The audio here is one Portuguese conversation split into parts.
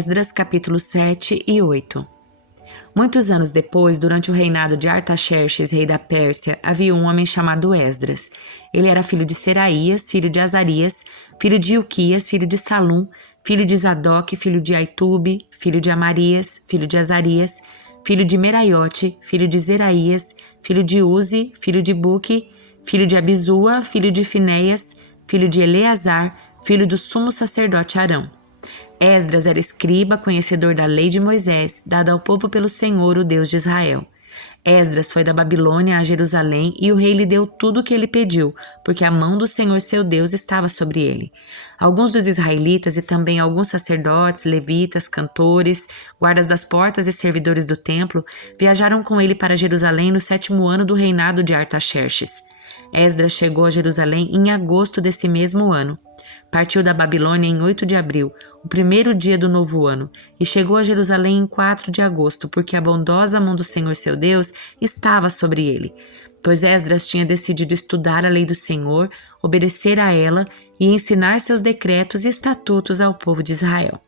Esdras, capítulo 7 e 8. Muitos anos depois, durante o reinado de Artaxerxes, rei da Pérsia, havia um homem chamado Esdras. Ele era filho de Seraías, filho de Azarias, filho de Ilquias, filho de Salum, filho de Zadoque, filho de Aitube, filho de Amarias, filho de Azarias, filho de Meraiote, filho de Zeraías, filho de Uzi, filho de Buque, filho de Abizua, filho de Finéias, filho de Eleazar, filho do sumo sacerdote Arão. Esdras era escriba, conhecedor da lei de Moisés, dada ao povo pelo Senhor, o Deus de Israel. Esdras foi da Babilônia a Jerusalém e o rei lhe deu tudo o que ele pediu, porque a mão do Senhor seu Deus estava sobre ele. Alguns dos israelitas e também alguns sacerdotes, levitas, cantores, guardas das portas e servidores do templo viajaram com ele para Jerusalém no 7º ano do reinado de Artaxerxes. Esdras chegou a Jerusalém em agosto desse mesmo ano. Partiu da Babilônia em 8 de abril, o primeiro dia do novo ano, e chegou a Jerusalém em 4 de agosto, porque a bondosa mão do Senhor seu Deus estava sobre ele. Pois Esdras tinha decidido estudar a lei do Senhor, obedecer a ela e ensinar seus decretos e estatutos ao povo de Israel.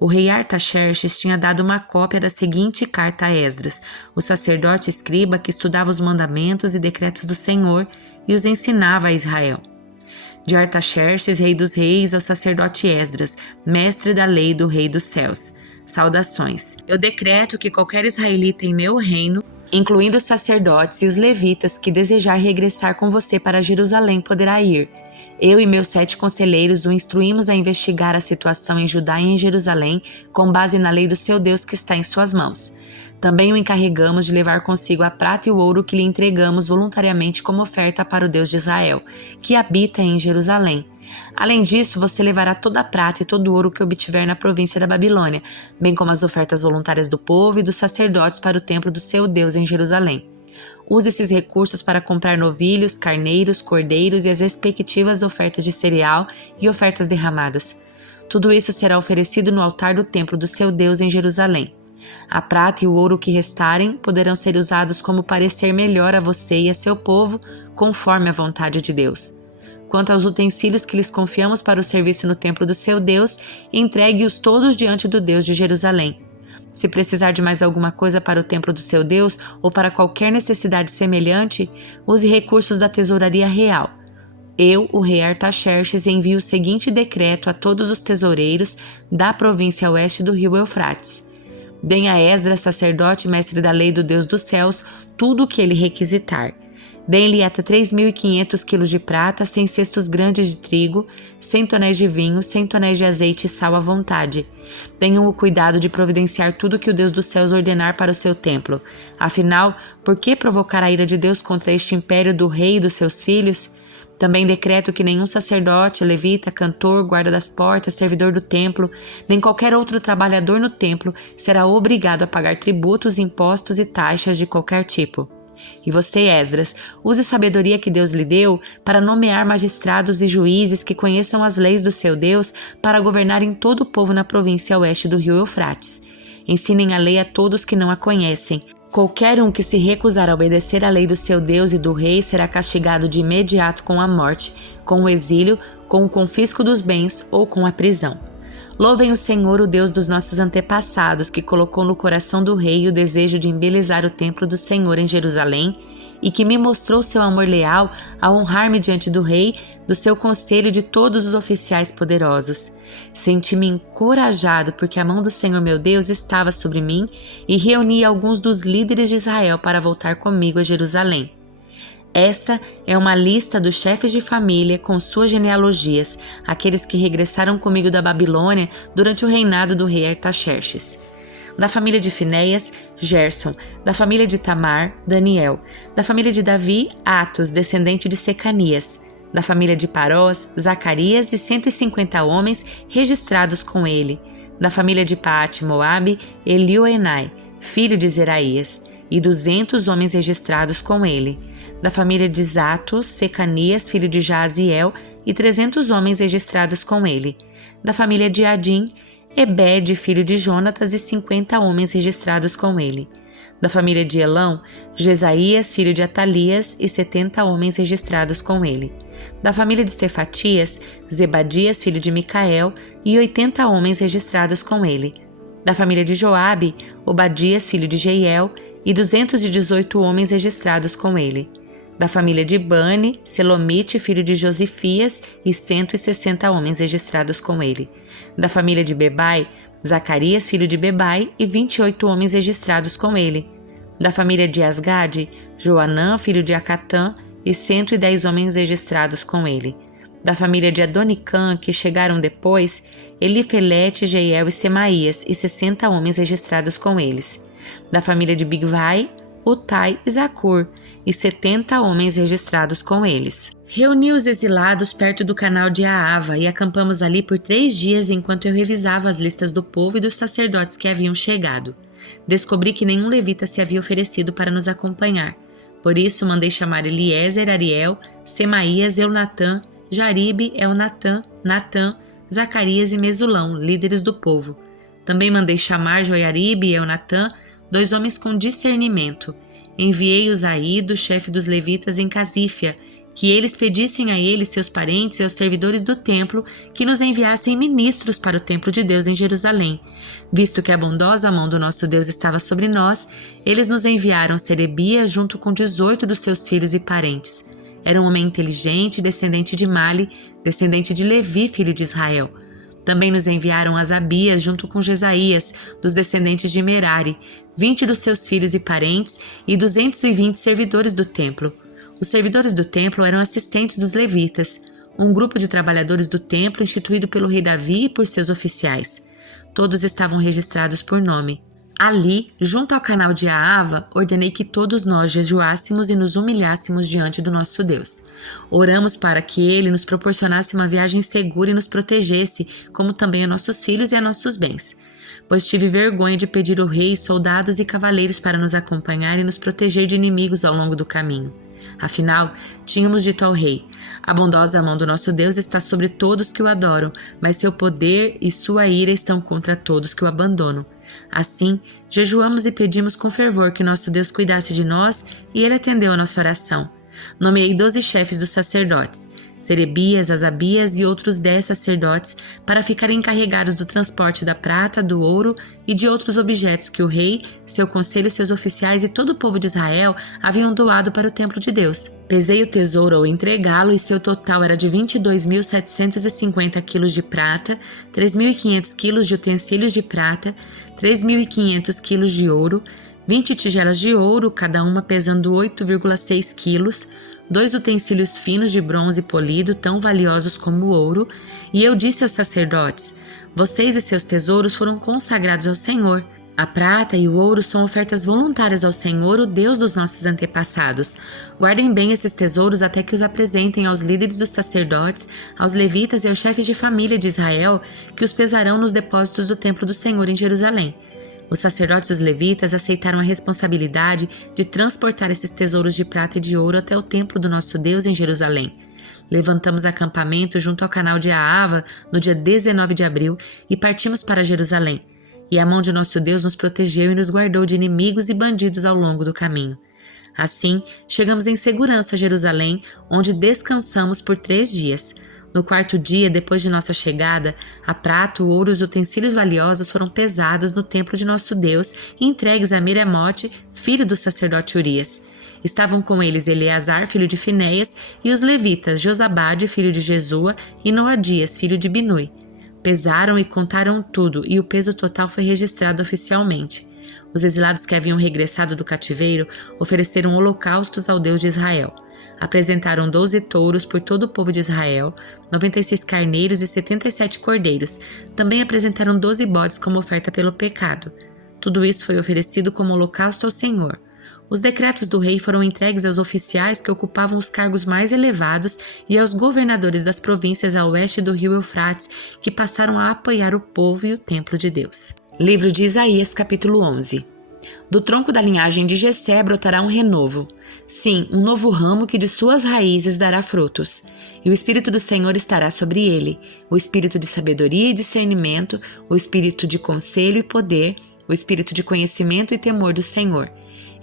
O rei Artaxerxes tinha dado uma cópia da seguinte carta a Esdras, o sacerdote escriba que estudava os mandamentos e decretos do Senhor e os ensinava a Israel. De Artaxerxes, rei dos reis, ao sacerdote Esdras, mestre da lei do rei dos céus. Saudações. Eu decreto que qualquer israelita em meu reino, incluindo os sacerdotes e os levitas que desejar regressar com você para Jerusalém, poderá ir. Eu e meus 7 conselheiros o instruímos a investigar a situação em Judá e em Jerusalém, com base na lei do seu Deus que está em suas mãos. Também o encarregamos de levar consigo a prata e o ouro que lhe entregamos voluntariamente como oferta para o Deus de Israel, que habita em Jerusalém. Além disso, você levará toda a prata e todo o ouro que obtiver na província da Babilônia, bem como as ofertas voluntárias do povo e dos sacerdotes para o templo do seu Deus em Jerusalém. Use esses recursos para comprar novilhos, carneiros, cordeiros e as respectivas ofertas de cereal e ofertas derramadas. Tudo isso será oferecido no altar do templo do seu Deus em Jerusalém. A prata e o ouro que restarem poderão ser usados como parecer melhor a você e a seu povo, conforme a vontade de Deus. Quanto aos utensílios que lhes confiamos para o serviço no templo do seu Deus, entregue-os todos diante do Deus de Jerusalém. Se precisar de mais alguma coisa para o templo do seu Deus ou para qualquer necessidade semelhante, use recursos da tesouraria real. Eu, o rei Artaxerxes, envio o seguinte decreto a todos os tesoureiros da província oeste do rio Eufrates. Deem a Esdras, sacerdote e mestre da lei do Deus dos céus, tudo o que ele requisitar. Deem-lhe até 3.500 quilos de prata, 100 cestos grandes de trigo, 100 tonéis de vinho, 100 tonéis de azeite e sal à vontade. Tenham o cuidado de providenciar tudo que o Deus dos céus ordenar para o seu templo. Afinal, por que provocar a ira de Deus contra este império do rei e dos seus filhos? Também decreto que nenhum sacerdote, levita, cantor, guarda das portas, servidor do templo, nem qualquer outro trabalhador no templo será obrigado a pagar tributos, impostos e taxas de qualquer tipo. E você, Esdras, use a sabedoria que Deus lhe deu para nomear magistrados e juízes que conheçam as leis do seu Deus para governarem todo o povo na província oeste do rio Eufrates. Ensinem a lei a todos que não a conhecem. Qualquer um que se recusar a obedecer à lei do seu Deus e do rei será castigado de imediato com a morte, com o exílio, com o confisco dos bens ou com a prisão. Louvem o Senhor, o Deus dos nossos antepassados, que colocou no coração do rei o desejo de embelezar o templo do Senhor em Jerusalém e que me mostrou seu amor leal a honrar-me diante do rei, do seu conselho e de todos os oficiais poderosos. Senti-me encorajado porque a mão do Senhor meu Deus estava sobre mim e reuni alguns dos líderes de Israel para voltar comigo a Jerusalém. Esta é uma lista dos chefes de família com suas genealogias, aqueles que regressaram comigo da Babilônia durante o reinado do rei Artaxerxes. Da família de Finéias, Gerson. Da família de Tamar, Daniel. Da família de Davi, Atos, descendente de Secanias. Da família de Parós, Zacarias e 150 homens registrados com ele. Da família de Paate, Moabe, Elioenai, filho de Zeraías, e 200 homens registrados com ele. Da família de Zato, Secanias, filho de Jaziel, e 300 homens registrados com ele. Da família de Adim, Ebed, filho de Jonatas, e 50 homens registrados com ele. Da família de Elão, Jesaías, filho de Atalias, e 70 homens registrados com ele. Da família de Cefatias, Zebadias, filho de Micael, e 80 homens registrados com ele. Da família de Joabe, Obadias, filho de Jeiel, e 218 homens registrados com ele. Da família de Bani, Selomite, filho de Josifias, e 160 homens registrados com ele. Da família de Bebai, Zacarias, filho de Bebai, e 28 homens registrados com ele. Da família de Asgade, Joanã, filho de Acatã, e 110 homens registrados com ele. Da família de Adonicã, que chegaram depois, Elifelete, Jeiel e Semaías, e 60 homens registrados com eles. Da família de Bigvai, Utai e Zacur, e 70 homens registrados com eles. Reuni os exilados perto do canal de Aava e acampamos ali por 3 dias enquanto eu revisava as listas do povo e dos sacerdotes que haviam chegado. Descobri que nenhum levita se havia oferecido para nos acompanhar. Por isso mandei chamar Eliezer, Ariel, Semaías, Eunatã, Jaribe, Elnatã, Natã, Zacarias e Mesulão, líderes do povo. Também mandei chamar Joiaribe e Eunatã, 2 homens com discernimento. Enviei-os a Ido, chefe dos levitas, em Casífia, que eles pedissem a ele, seus parentes e aos servidores do templo que nos enviassem ministros para o templo de Deus em Jerusalém. Visto que a bondosa mão do nosso Deus estava sobre nós, eles nos enviaram Serebias junto com 18 dos seus filhos e parentes. Era um homem inteligente, descendente de Mali, descendente de Levi, filho de Israel. Também nos enviaram Asabias junto com Jesaías, dos descendentes de Merari, 20 dos seus filhos e parentes e 220 servidores do templo. Os servidores do templo eram assistentes dos levitas, um grupo de trabalhadores do templo instituído pelo rei Davi e por seus oficiais. Todos estavam registrados por nome. Ali, junto ao canal de Aava, ordenei que todos nós jejuássemos e nos humilhássemos diante do nosso Deus. Oramos para que Ele nos proporcionasse uma viagem segura e nos protegesse, como também a nossos filhos e a nossos bens. Pois tive vergonha de pedir ao rei soldados e cavaleiros para nos acompanhar e nos proteger de inimigos ao longo do caminho. Afinal, tínhamos dito ao rei: a bondosa mão do nosso Deus está sobre todos que o adoram, mas seu poder e sua ira estão contra todos que o abandonam. Assim, jejuamos e pedimos com fervor que nosso Deus cuidasse de nós, e ele atendeu a nossa oração. Nomeei 12 chefes dos sacerdotes, Serebias, Asabias e outros 10 sacerdotes, para ficarem encarregados do transporte da prata, do ouro e de outros objetos que o rei, seu conselho, seus oficiais e todo o povo de Israel haviam doado para o templo de Deus. Pesei o tesouro ao entregá-lo e seu total era de 22.750 quilos de prata, 3.500 quilos de utensílios de prata, 3.500 quilos de ouro, 20 tigelas de ouro, cada uma pesando 8,6 quilos, 2 utensílios finos de bronze polido, tão valiosos como o ouro, e eu disse aos sacerdotes: vocês e seus tesouros foram consagrados ao Senhor. A prata e o ouro são ofertas voluntárias ao Senhor, o Deus dos nossos antepassados. Guardem bem esses tesouros até que os apresentem aos líderes dos sacerdotes, aos levitas e aos chefes de família de Israel, que os pesarão nos depósitos do templo do Senhor em Jerusalém. Os sacerdotes e os levitas aceitaram a responsabilidade de transportar esses tesouros de prata e de ouro até o templo do nosso Deus em Jerusalém. Levantamos acampamento junto ao canal de Aava no dia 19 de abril e partimos para Jerusalém. E a mão de nosso Deus nos protegeu e nos guardou de inimigos e bandidos ao longo do caminho. Assim, chegamos em segurança a Jerusalém, onde descansamos por 3 dias. No 4º dia, depois de nossa chegada, a prata, o ouro e os utensílios valiosos foram pesados no templo de nosso Deus e entregues a Meremote, filho do sacerdote Urias. Estavam com eles Eleazar, filho de Finéias, e os levitas Josabade, filho de Jesua, e Noadias, filho de Binui. Pesaram e contaram tudo, e o peso total foi registrado oficialmente. Os exilados que haviam regressado do cativeiro ofereceram holocaustos ao Deus de Israel. Apresentaram 12 touros por todo o povo de Israel, 96 carneiros e 77 cordeiros. Também apresentaram 12 bodes como oferta pelo pecado. Tudo isso foi oferecido como holocausto ao Senhor. Os decretos do rei foram entregues aos oficiais que ocupavam os cargos mais elevados e aos governadores das províncias a oeste do rio Eufrates, que passaram a apoiar o povo e o templo de Deus. Livro de Isaías, capítulo 11. Do tronco da linhagem de Jessé brotará um renovo. Sim, um novo ramo que de suas raízes dará frutos. E o Espírito do Senhor estará sobre ele, o Espírito de sabedoria e discernimento, o Espírito de conselho e poder, o Espírito de conhecimento e temor do Senhor.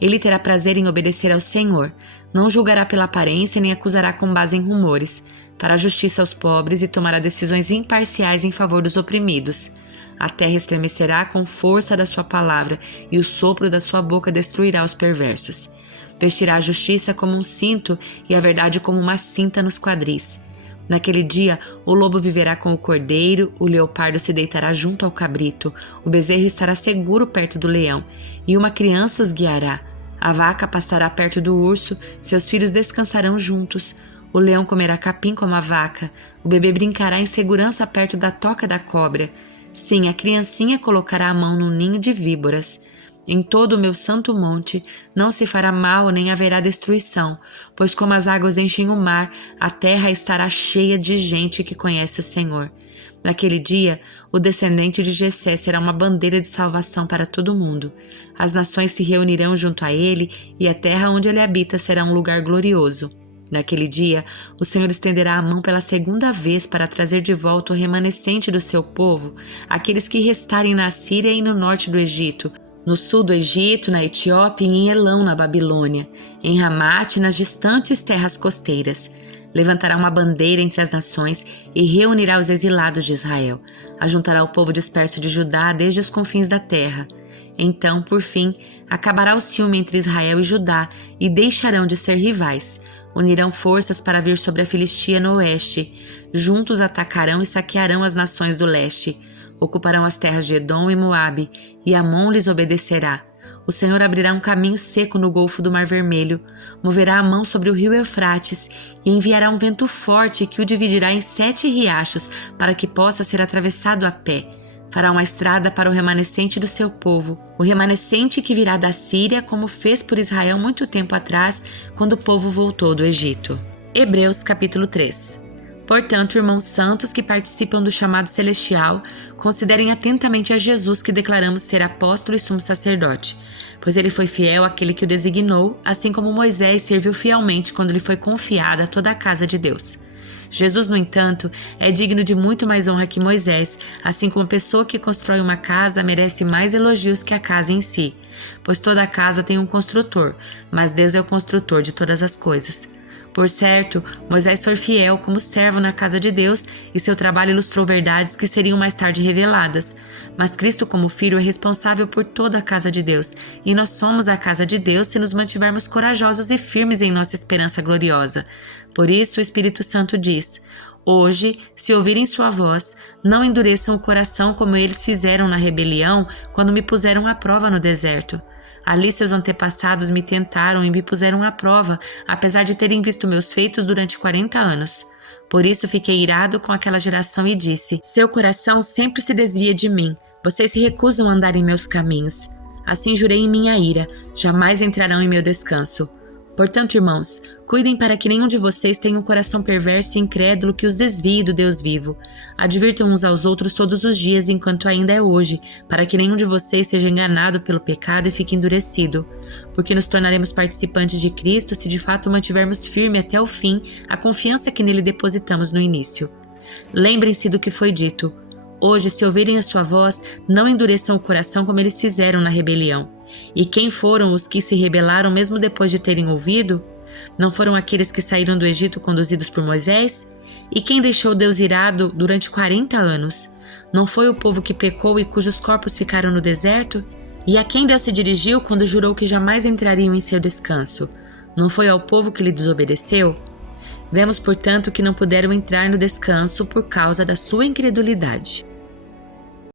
Ele terá prazer em obedecer ao Senhor. Não julgará pela aparência nem acusará com base em rumores. Fará justiça aos pobres e tomará decisões imparciais em favor dos oprimidos. A terra estremecerá com força da sua palavra e o sopro da sua boca destruirá os perversos. Vestirá a justiça como um cinto e a verdade como uma cinta nos quadris. Naquele dia, o lobo viverá com o cordeiro, o leopardo se deitará junto ao cabrito, o bezerro estará seguro perto do leão, e uma criança os guiará. A vaca pastará perto do urso, seus filhos descansarão juntos. O leão comerá capim como a vaca, o bebê brincará em segurança perto da toca da cobra. Sim, a criancinha colocará a mão no ninho de víboras. Em todo o meu santo monte não se fará mal nem haverá destruição, pois como as águas enchem o mar, a terra estará cheia de gente que conhece o Senhor. Naquele dia, o descendente de Jessé será uma bandeira de salvação para todo o mundo. As nações se reunirão junto a ele e a terra onde ele habita será um lugar glorioso. Naquele dia, o Senhor estenderá a mão pela segunda vez para trazer de volta o remanescente do seu povo, aqueles que restarem na Síria e no norte do Egito, no sul do Egito, na Etiópia e em Elão, na Babilônia, em Ramate e nas distantes terras costeiras. Levantará uma bandeira entre as nações e reunirá os exilados de Israel. Ajuntará o povo disperso de Judá desde os confins da terra. Então, por fim, acabará o ciúme entre Israel e Judá e deixarão de ser rivais. Unirão forças para vir sobre a Filistia no oeste. Juntos atacarão e saquearão as nações do leste. Ocuparão as terras de Edom e Moabe, e Amon lhes obedecerá. O Senhor abrirá um caminho seco no golfo do Mar Vermelho, moverá a mão sobre o rio Eufrates e enviará um vento forte que o dividirá em 7 riachos para que possa ser atravessado a pé. Fará uma estrada para o remanescente do seu povo, o remanescente que virá da Síria, como fez por Israel muito tempo atrás, quando o povo voltou do Egito. Hebreus capítulo 3. Portanto, irmãos santos que participam do chamado celestial, considerem atentamente a Jesus que declaramos ser apóstolo e sumo sacerdote, pois ele foi fiel àquele que o designou, assim como Moisés serviu fielmente quando lhe foi confiada toda a casa de Deus. Jesus, no entanto, é digno de muito mais honra que Moisés, assim como a pessoa que constrói uma casa merece mais elogios que a casa em si, pois toda a casa tem um construtor, mas Deus é o construtor de todas as coisas. Por certo, Moisés foi fiel como servo na casa de Deus e seu trabalho ilustrou verdades que seriam mais tarde reveladas. Mas Cristo, como Filho, é responsável por toda a casa de Deus, e nós somos a casa de Deus se nos mantivermos corajosos e firmes em nossa esperança gloriosa. Por isso o Espírito Santo diz: hoje, se ouvirem sua voz, não endureçam o coração como eles fizeram na rebelião quando me puseram à prova no deserto. Ali seus antepassados me tentaram e me puseram à prova, apesar de terem visto meus feitos durante 40 anos. Por isso fiquei irado com aquela geração e disse: seu coração sempre se desvia de mim, vocês se recusam a andar em meus caminhos. Assim jurei em minha ira, jamais entrarão em meu descanso. Portanto, irmãos, cuidem para que nenhum de vocês tenha um coração perverso e incrédulo que os desvie do Deus vivo. Advirtam uns aos outros todos os dias enquanto ainda é hoje, para que nenhum de vocês seja enganado pelo pecado e fique endurecido. Porque nos tornaremos participantes de Cristo se de fato mantivermos firme até o fim a confiança que nele depositamos no início. Lembrem-se do que foi dito: hoje, se ouvirem a sua voz, não endureçam o coração como eles fizeram na rebelião. E quem foram os que se rebelaram mesmo depois de terem ouvido? Não foram aqueles que saíram do Egito conduzidos por Moisés? E quem deixou Deus irado durante 40 anos? Não foi o povo que pecou e cujos corpos ficaram no deserto? E a quem Deus se dirigiu quando jurou que jamais entrariam em seu descanso? Não foi ao povo que lhe desobedeceu? Vemos, portanto, que não puderam entrar no descanso por causa da sua incredulidade.